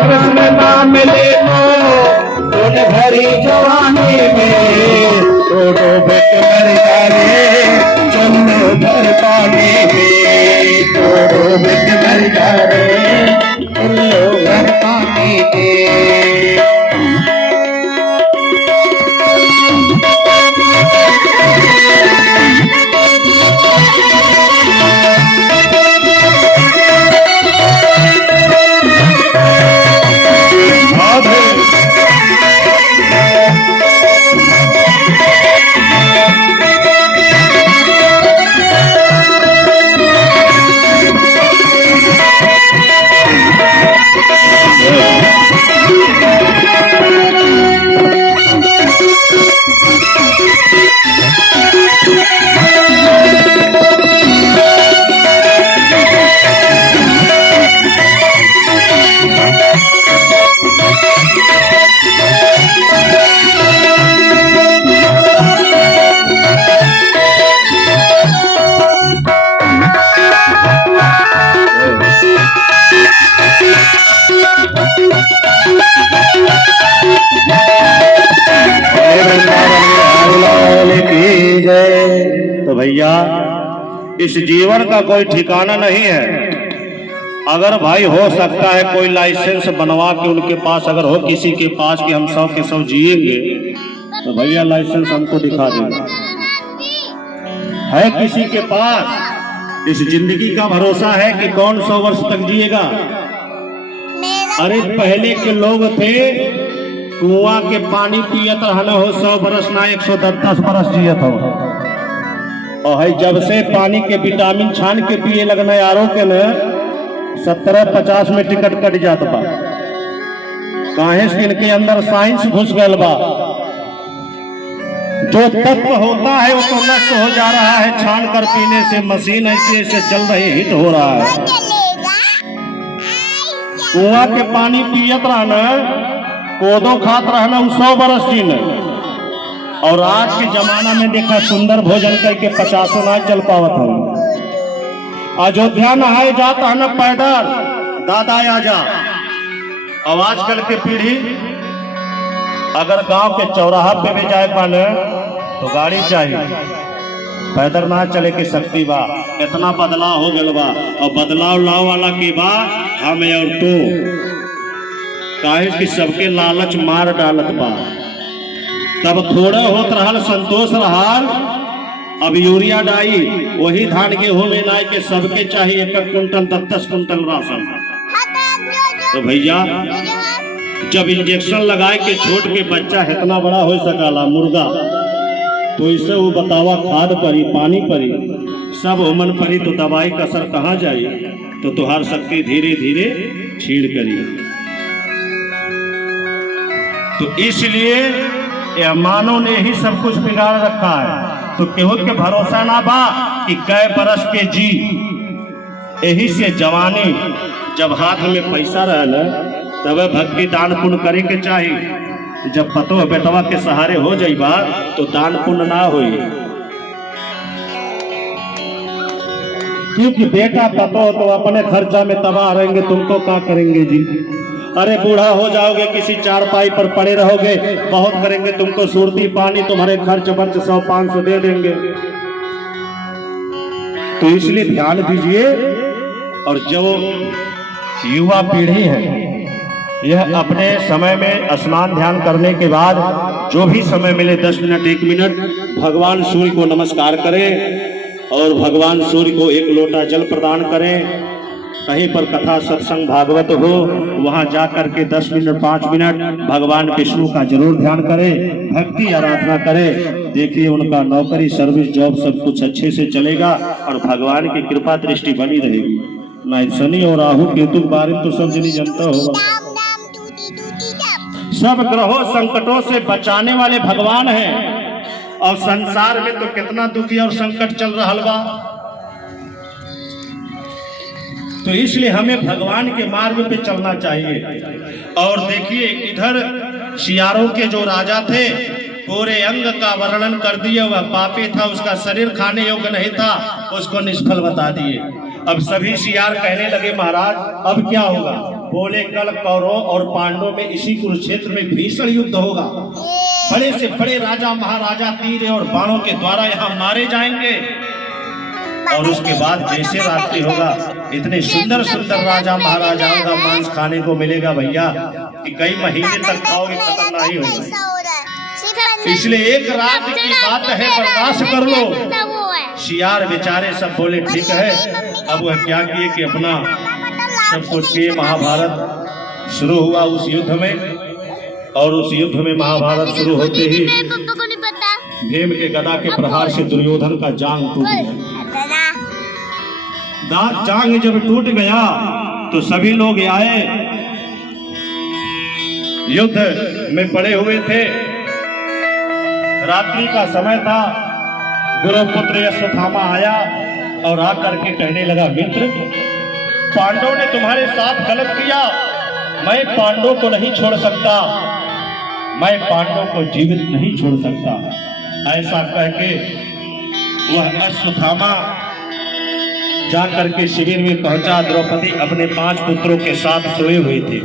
कृष्ण नाम ले लो उन भरी जवानी में, छोड़ो बिट मर जाए चलो भर पानी में, छोड़ो बिट मर जाए चलो भर पानी में। तो भैया इस जीवन का कोई ठिकाना नहीं है। अगर भाई हो सकता है कोई लाइसेंस बनवा के उनके पास अगर हो किसी के पास कि हम 100 के 100 जिएंगे, तो भैया लाइसेंस हमको दिखा देगा। है किसी के पास इस जिंदगी का भरोसा है कि कौन 100 वर्ष तक जिएगा? अरे पहले के लोग थे कुआं के पानी पियत रहना हो 100 बरस ना 110 बरस जियत हो। और है जब से पानी के विटामिन छान के पिए लगना यारों के न 70-50 में टिकट कट जात बा। काहे से इनके अंदर साइंस घुस गल बा। जो तत्व होता है वो तो नष्ट हो जा रहा है, छान कर पीने से मशीन ऐसे ऐसे चल रही हिट हो रहा है। कुआं के पानी पियत रहना कोदो खात रहना 100 बरस जीने। और आज के जमाना में देखा सुंदर भोजन करके 50 ना चल पावत हम। अयोध्या नहाए जाता है न पैदल दादा आजा। अब आजकल के पीढ़ी अगर गांव के चौराहा पे भी जाए पाने तो गाड़ी चाहिए, पैदल ना चले के शक्ति बा। इतना बदलाव हो गया बा। और बदलाव लाव वाला की बा हमें और तू, काहे कि सबके लालच मार डालत बा। तब थोड़ा होत रहल संतोष रहल, अब यूरिया डाई वही धान गेहूं में लाए के सबके चाहिए 1 क्विंटल 10 क्विंटल राशन। तो भैया जब इंजेक्शन लगाए के छोट के बच्चा इतना बड़ा हो सकाला मुर्गा, तो इसे वो बतावा खाद परी पानी परी सब उमन परी, तो दवाई का असर कहाँ जाए? तो तुहार शक्ति धीरे धीरे छीड़ करी। तो इसलिए ये मानव ने ही सब कुछ बिगाड़ रखा है। तो केहू के भरोसा ना बा कि कै बरस के जी। यही से जवानी जब हाथ में पैसा रहना तब भक्ति दान पुण्य करे के चाहिए। जब पतो बेटवा के सहारे हो जाइबा तो दान पुण्य ना होई, क्योंकि बेटा पतो तो अपने खर्चा में तबाह रहेंगे, तुम तो क्या करेंगे जी? अरे बूढ़ा हो जाओगे किसी चारपाई पर पड़े रहोगे, बहुत करेंगे तुमको सुरती पानी, तुम्हारे खर्च बर्च 100-500 दे देंगे। तो इसलिए ध्यान दीजिए। और जो युवा पीढ़ी है यह अपने समय में स्नान ध्यान करने के बाद जो भी समय मिले 10 मिनट 1 मिनट भगवान सूर्य को नमस्कार करें और भगवान सूर्य को 1 लोटा जल प्रदान करें। कहीं पर कथा सत्संग भागवत हो वहां जा करके 10 मिनट 5 मिनट भगवान विष्णु का जरूर ध्यान करें, भक्ति आराधना करें। देखिए उनका नौकरी सर्विस जॉब सब कुछ अच्छे से चलेगा और भगवान की कृपा दृष्टि बनी रहेगी। ना शनि और राहु केतु के बारे में तो सब जनी जनता होगा। सब ग्रहों संकटों से बचाने वाले भगवान हैं। और संसार में तो कितना दुखी और संकट चल रहा बा। तो इसलिए हमें भगवान के मार्ग पे चलना चाहिए। और देखिए इधर सियारों के जो राजा थे पूरे अंग का वर्णन कर दिए। वह पापी था, उसका शरीर खाने योग्य नहीं था, उसको निष्फल बता दिए। अब सभी सियार कहने लगे महाराज अब क्या होगा? बोले कल कौरव और पांडवों में इसी कुरुक्षेत्र में भीषण युद्ध होगा। बड़े से बड़े राजा महाराजा तीर और बाणों के द्वारा यहाँ मारे जाएंगे। और उसके बाद जैसे रात्रि होगा इतने सुंदर सुंदर राजा महाराजाओं का मांस खाने को मिलेगा भैया कि कई महीने तक खाओगे खत्म नहीं होगा। इसलिए एक रात की बात है, बर्दाश्त कर लो। शियार बेचारे सब बोले ठीक है। अब वह क्या किए कि अपना सब कुछ किए। महाभारत शुरू हुआ उस युद्ध में, और उस युद्ध में महाभारत शुरू होते ही भीम के गदा के प्रहार से दुर्योधन का जांग टूट गया। जांग जब टूट गया तो सभी लोग आए, युद्ध में पड़े हुए थे। रात्रि का समय था। गुरुपुत्र अश्वत्थामा आया और आकर के कहने लगा, मित्र पांडवों ने तुम्हारे साथ गलत किया, मैं पांडवों को नहीं छोड़ सकता, मैं पांडवों को जीवित नहीं छोड़ सकता। ऐसा कह के वह अश्वत्थामा जाकर के शिविर में पहुंचा। द्रौपदी अपने 5 पुत्रों के साथ सोए हुए थे।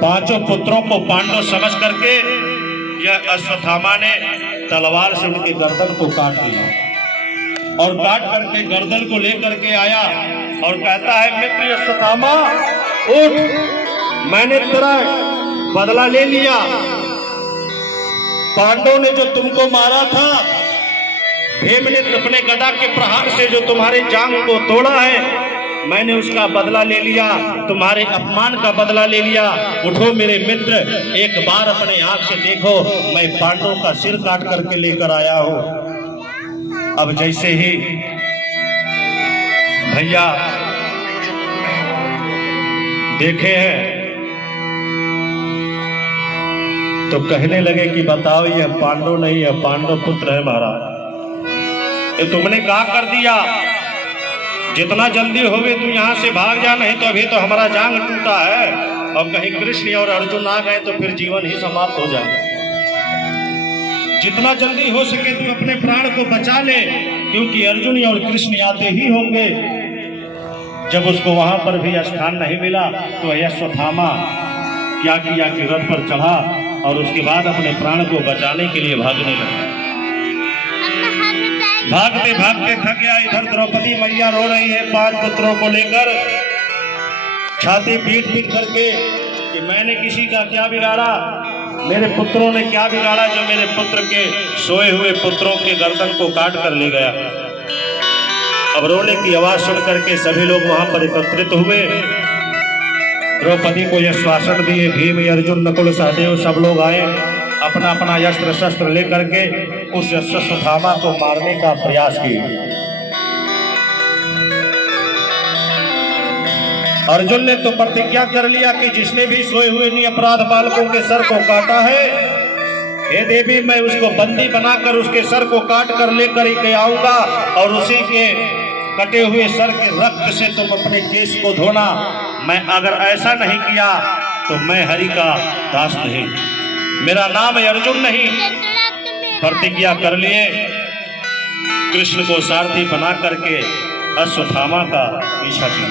5 पुत्रों को पांडव समझ करके यह अश्वत्थामा ने तलवार से उनके गर्दन को काट लिया, और काट करके गर्दन को लेकर के आया और कहता है, मित्र अश्वत्थामा उठ, मैंने तेरा बदला ले लिया। पांडवों ने जो तुमको मारा था, भीम ने अपने गदा के प्रहार से जो तुम्हारे जांग को तोड़ा है, मैंने उसका बदला ले लिया, तुम्हारे अपमान का बदला ले लिया। उठो मेरे मित्र, एक बार अपने आंख से देखो, मैं पांडवों का सिर काट करके लेकर आया हूं। अब जैसे ही भैया देखे हैं तो कहने लगे कि बताओ यह पांडव नहीं, यह पांडव पुत्र है महाराज। ये तुमने क्या कर दिया? जितना जल्दी होवे तुम यहाँ से भाग जा, नहीं तो अभी तो हमारा जांग टूटा है, और कहीं कृष्ण और अर्जुन आ गए तो फिर जीवन ही समाप्त हो जाए। जितना जल्दी हो सके तुम अपने प्राण को बचा ले, क्योंकि अर्जुन और कृष्ण आते ही होंगे। जब उसको वहां पर भी स्थान नहीं मिला तो अश्वत्थामा क्या किया कि रथ पर चढ़ा और उसके बाद अपने प्राण को बचाने के लिए भागने लगा। भागते भागते थक गया। इधर द्रौपदी मैया रो रही है 5 पुत्रों को लेकर, छाती पीट पीट करके कि मैंने किसी का क्या बिगाड़ा, मेरे पुत्रों ने क्या बिगाड़ा जो मेरे पुत्र के सोए हुए पुत्रों के गर्दन को काट कर ले गया। अब रोने की आवाज सुन करके सभी लोग वहां पर एकत्रित हुए। द्रौपदी को यह श्वासन दिए। भीम, अर्जुन, नकुल, सहदेव सब लोग आए, अपना अपना अस्त्र शस्त्र लेकर के उस अश्वत्थामा को मारने का प्रयास किया। अर्जुन ने तो प्रतिज्ञा कर लिया कि जिसने भी सोए हुए निरपराध बालकों के सर को काटा है, हे देवी मैं उसको बंदी बनाकर उसके सर को काट कर लेकर ही आऊंगा, और उसी के कटे हुए सर के रक्त से तुम अपने केश को धोना। मैं अगर ऐसा नहीं किया तो मैं हरि का दास नहीं, मेरा नाम है अर्जुन नहीं। प्रतिज्ञा कर लिए। कृष्ण को सारथी बना करके अश्वत्थामा का पीछा किया।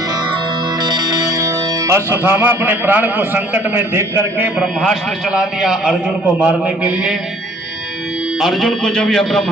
अश्वत्थामा अपने प्राण को संकट में देख करके ब्रह्मास्त्र चला दिया अर्जुन को मारने के लिए। अर्जुन को जब यह ब्रह्म